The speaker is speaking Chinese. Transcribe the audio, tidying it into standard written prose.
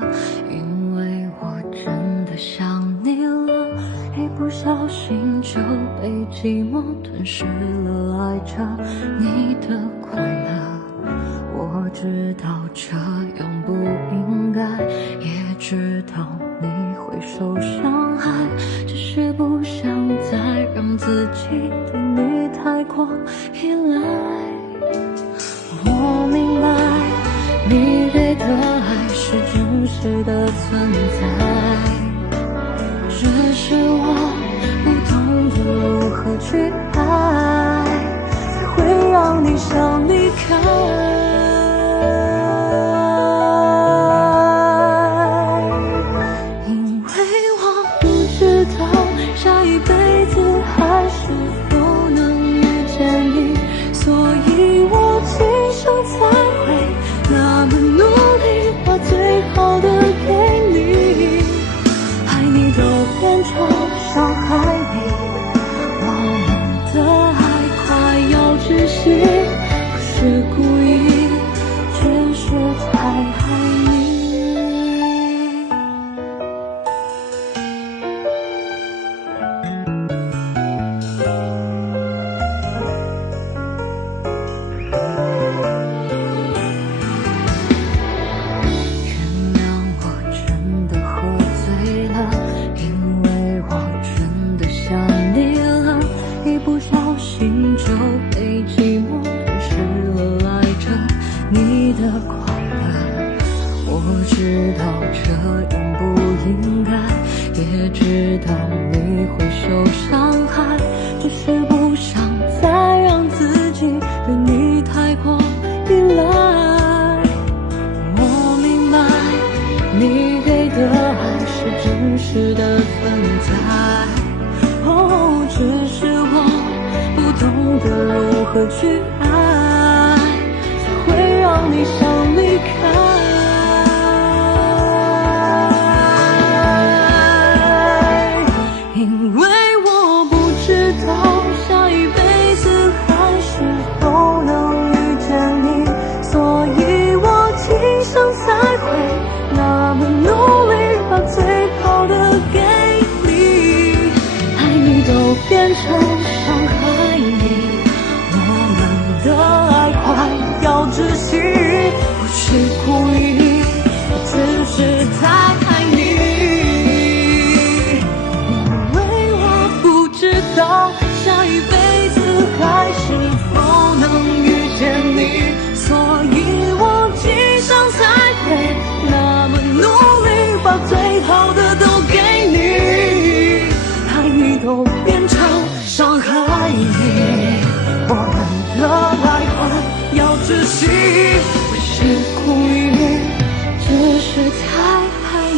了，因为我真的想你了，一不小心就被寂寞吞噬了，爱着你的快乐。我知道这样不应该，也知道你会受伤害，只是不想再让自己对你太过依赖。我明白你给的爱是真实的存在，只是我不懂得如何去爱，才会让你想离开。因为我不知道下一辈子还是否能遇见你，所以我今生才会那么努力，把最好的给你。爱你都变成伤害你，我们的爱快要窒息，不是故意，只是太爱你。我知道这样不应该，也知道你会受伤害，只是不想再让自己对你太过依赖。我明白你给的爱是真实的存在，只是我不懂得如何去爱，才会让你想离开。变成伤害你，我们的爱快要窒息，不是故意，只是太爱你。因为我不知道下一辈子还是否能遇见你，所以我今生才会那么努力，把最好的都给你。爱你都变成伤害你，我们的爱快要窒息，不是故意，只是太爱你。